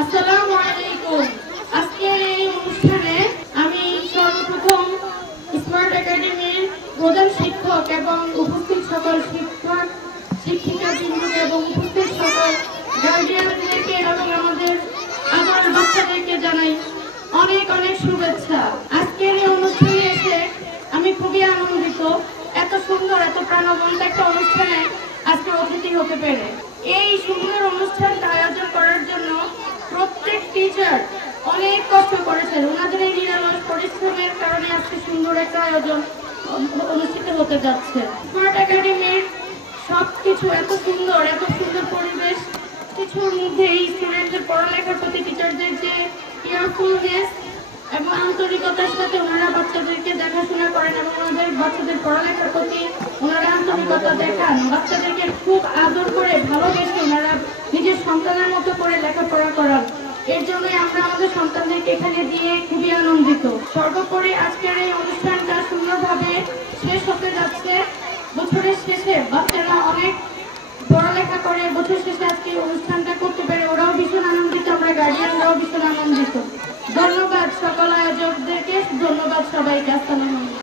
আসসালামু আলাইকুম। আজকের এই অনুষ্ঠানে আমি সর্বপ্রথম স্মার্ট একাডেমির প্রধান শিক্ষক এবং উপস্থিত সকল শিক্ষক, শিক্ষিকা বৃন্দকে এবং উপস্থিত সকল গার্জিয়ানদেরকে এবং আমাদের আমার বাচ্চাদেরকে জানাই অনেক অনেক শুভেচ্ছা। আজকের এই অনুষ্ঠানে এসে আমি খুবই আনন্দিত। এত সুন্দর, এত প্রাণবন্ত একটা অনুষ্ঠানে আজকে অতিথি হতে পেরে। এই সুন্দর অনুষ্ঠানটা টিচার অনেক কষ্ট করেছেন। ওনাদের এই নিরলস পরিশ্রমের কারণে আজকে সুন্দর একটা আয়োজন অনুষ্ঠিত হতে যাচ্ছে। স্মার্ট একাডেমির সবকিছু এত সুন্দর এত সুন্দর পরিবেশ। কিছুর মধ্যে এই স্টুডেন্টদের পড়ালেখার প্রতি টিচারদের যে কেয়ারফুলনেস এবং আন্তরিকতার সাথে ওনারা বাচ্চাদেরকে দেখাশোনা করেন এবং ওনাদের বাচ্চাদের পড়ালেখার প্রতি ওনারা আন্তরিকতা দেখান, বাচ্চাদেরকে খুব আদর করে ভালোবেসে ওনারা নিজের সন্তানের মতো করে লেখাপড়া করান। এর জন্যই আমরা আমাদের সন্তানদেরকে এখানে দিয়ে খুবই আনন্দিত। সর্বোপরি আজকের এই অনুষ্ঠানটা সুন্দরভাবে শেষ হতে যাচ্ছে। বছরের শেষে বাচ্চারা অনেক পড়ালেখা করে, বছর শেষে আজকে অনুষ্ঠানটা করতে পেরে ওরাও ভীষণ আনন্দিত, আমরা গার্ডিয়ানরাও ভীষণ আনন্দিত। ধন্যবাদ সকল আয়োজকদেরকে, ধন্যবাদ সবাইকে। আসসালামু